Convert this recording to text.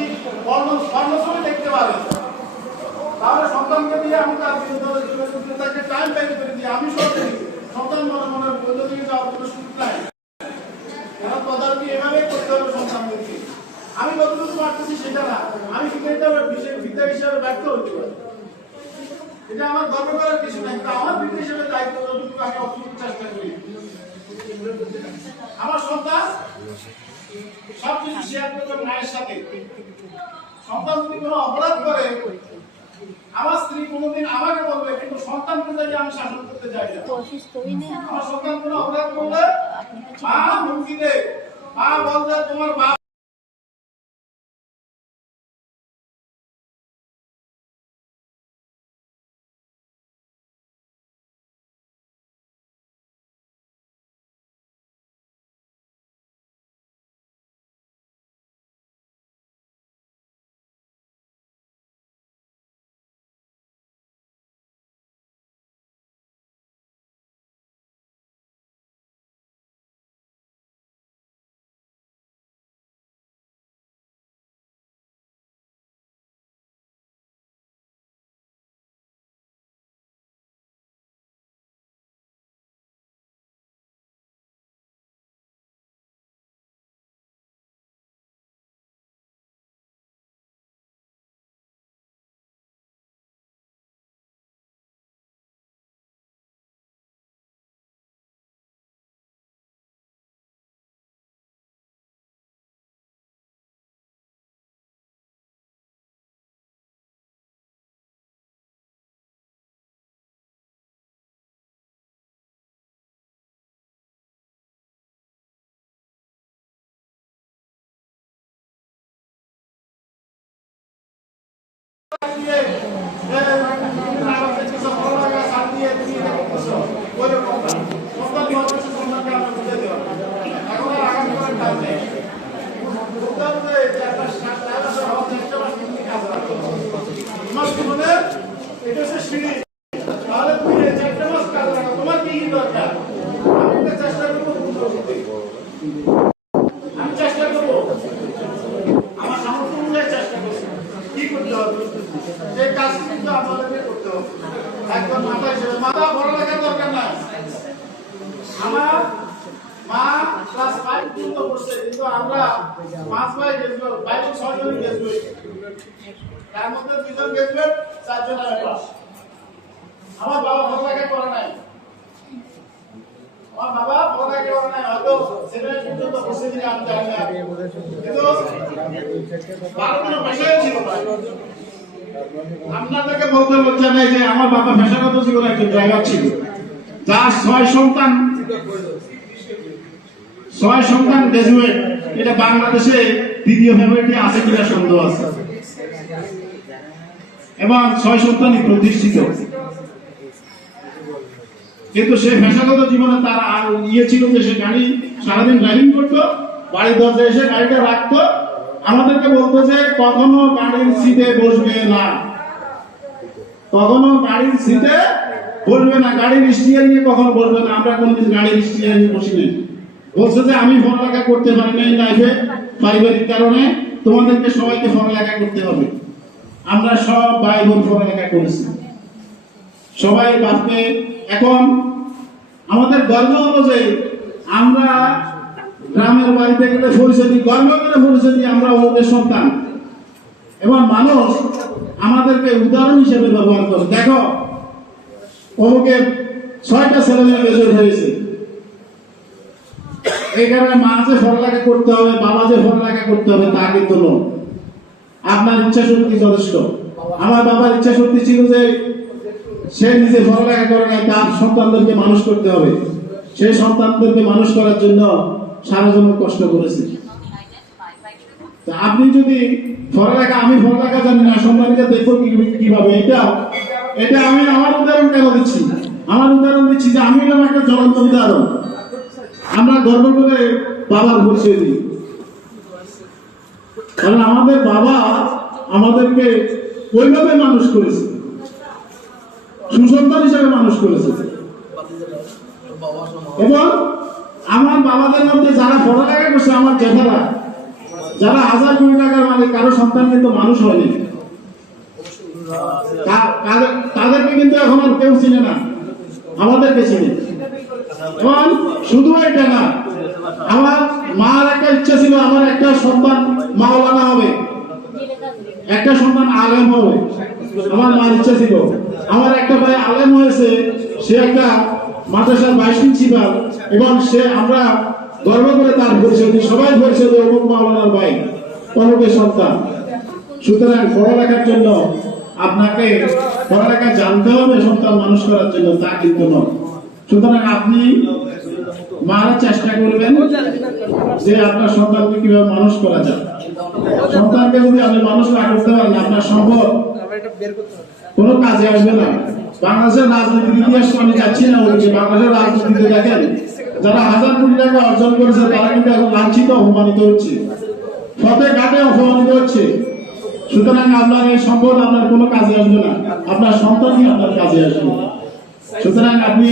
যদি স্বর্ণছবি দেখতে পারে, তাহলে সন্তানকে দিয়ে আমি তার তাকে টাইম বের করে দিই। আমি সন্তান মনে মনে বলতে দিকে যাওয়ার কোনো সুযোগ নাই। কেন তদারকি এভাবেই করতে হবে সন্তানদেরকে। আমি যতটুকু পারতেছি সেটা না, আমি বিদ্যা হিসাবে ব্যর্থ হতে পারি, এটা আমার গর্ব করার কিছু নাই। কিন্তু আমার বিদ্যা হিসাবে দায়িত্ব যতটুকু আমি অতটুকু চেষ্টা করি। আমার সন্তান সবকিছু শেয়ার করবে মায়ের সাথে। সন্তান যদি কোনো অপরাধ করে, আমার স্ত্রী কোনোদিন আমাকে বলবে, কিন্তু সন্তানকে যদি আমি শাসন করতে যাই না। আমার সন্তান কোনো অপরাধ করলে মা হুমকি দেয়, মা বলবে তোমার বাপ আমরা 5 ভাই গ্রাজুয়েট, বাইরে 6 জন গ্রাজুয়েট, তার মধ্যে 2 জন গ্রাজুয়েট, 4 জন পাস। আমার বাবা পড়ালেখা করে নাই, আমার বাবা পড়ালেখা করে নাই, হয়তো 7 পর্যন্ত বসে দিলে আমি জানি না, কিন্তু 12 জন পেশায় ছিল। আপনাদেরকে বলতে লজ্জা নেই যে আমার বাবা পেশাগত জীবনে একজন ড্রাইভার ছিল, যার 6 সন্তান গ্রাজুয়েট। এটা বাংলাদেশে দ্বিতীয় ফ্যামিলিটি আছে কিনা সন্দেহ আছে, এবং 6 সন্তানই প্রতিষ্ঠিত। কিন্তু সে পেশাগত জীবনে তার ছিল যে সে গাড়ি সারাদিন ড্রাইভিং করতো, বাড়ির দরজায় এসে গাড়িটা রাখতো, আমাদেরকে বলতো যে কখনো গাড়ির সিটে বসবে না, কখনো গাড়ির সিটে বসবে না, গাড়ির স্টিয়ারিং এ কখনো বসবে না। আমরা কোনোদিন গাড়ির স্টিয়ারিং এ বসি নাই। বলছে যে আমি পড়ালেখা করতে পারি নাই লাইফে, পারিবারিক কারণে, তোমাদেরকে সবাইকে পড়ালেখা করতে হবে। আমরা সব ভাই বোন পড়ালেখা করেছি, সবাই বাপকে। এখন আমাদের গর্ব হলো যে আমরা গ্রামের বাড়িতে গেলে পরিচয় দিই, গর্ব করে পরিচয় দিই আমরা ওদের সন্তান, এবং মানুষ আমাদেরকে উদাহরণ হিসেবে ব্যবহার করে। দেখো ওকে 6টা ছেলে মেয়ে বেজর হয়েছে, এই কারণে মা যে পড়ালেখা করতে হবে, বাবা যে পড়ালেখা করতে হবে তা কিন্তু নয়। আপনার ইচ্ছা শক্তি যথেষ্ট। আমার বাবার ইচ্ছা শক্তি ছিল যে সে নিজে পড়ালেখা করে নাই, তার সন্তানদেরকে মানুষ করতে হবে। সেই সন্তানদেরকে মানুষ করার জন্য সারা জীবন কষ্ট করেছে। আপনি যদি আমি পড়ালেখা জানি না, সন্তানকে দেখবো কিভাবে? এটা আমি আমার উদাহরণ কেন দিচ্ছি? আমার উদাহরণ দিচ্ছি যে আমি হলাম একটা জ্বলন্ত উদাহরণ। আমরা গর্ব করে বাবার পরিচয় দিই, কারণ আমাদের বাবা আমাদেরকে ওইভাবে মানুষ করেছে, সুসন্তান হিসেবে মানুষ করেছে। এবং আমার বাবাদের মধ্যে যারা পড়ালেখা করছে, আমার জেঠারা, যারা 1000 কোটি টাকার মালিক, কারো সন্তান কিন্তু মানুষ হয়নি, তাদেরকে কিন্তু এখন আর কেউ চিনে না, আমাদেরকে চিনে। এবং শুধু এটা না, আমার মার একটা ইচ্ছা ছিল আমার একটা সন্তান মাওলানা হবে, একটা সন্তান আলেম হবে, আমার মার ইচ্ছা ছিল। আমার একটা ভাই আলেম হয়েছে, সে একটা মাদ্রাসার ভাইস প্রিন্সিপাল, এবং সে আমরা গর্ব করে তার পরিচয় দিই, সবাই পরিচয় দিই অমুক মাওলানার ভাই, অমুকের সন্তান। সুতরাং পড়ালেখার জন্য আপনাকে পড়ালেখা জানতে হবে সন্তান মানুষ করার জন্য, তা কিন্তু নয়। সুতরাং আপনি মারা চেষ্টা করবেন যে আপনার সন্তানকে কিভাবে মানুষ করা যায়। সন্তানকে যদি আপনি মানুষ না করতে পারেন, আপনার সম্পদ কোনো কাজে আসবে না। বাংলাদেশের রাজনীতির ইতিহাস আমি যাচ্ছি না ওদিকে, বাংলাদেশের রাজনীতিতে দেখেন যারা হাজার কোটি টাকা অর্জন করেছে তারা কিন্তু এখন লাঞ্ছিত, অপমানিত হচ্ছে, পথে ঘাটে অপমানিত হচ্ছে। সুতরাং আপনার এই সম্পদ আপনার কোনো কাজে আসবে না, আপনার সন্তানই আপনার কাজে আসবে। সুতরাং আপনি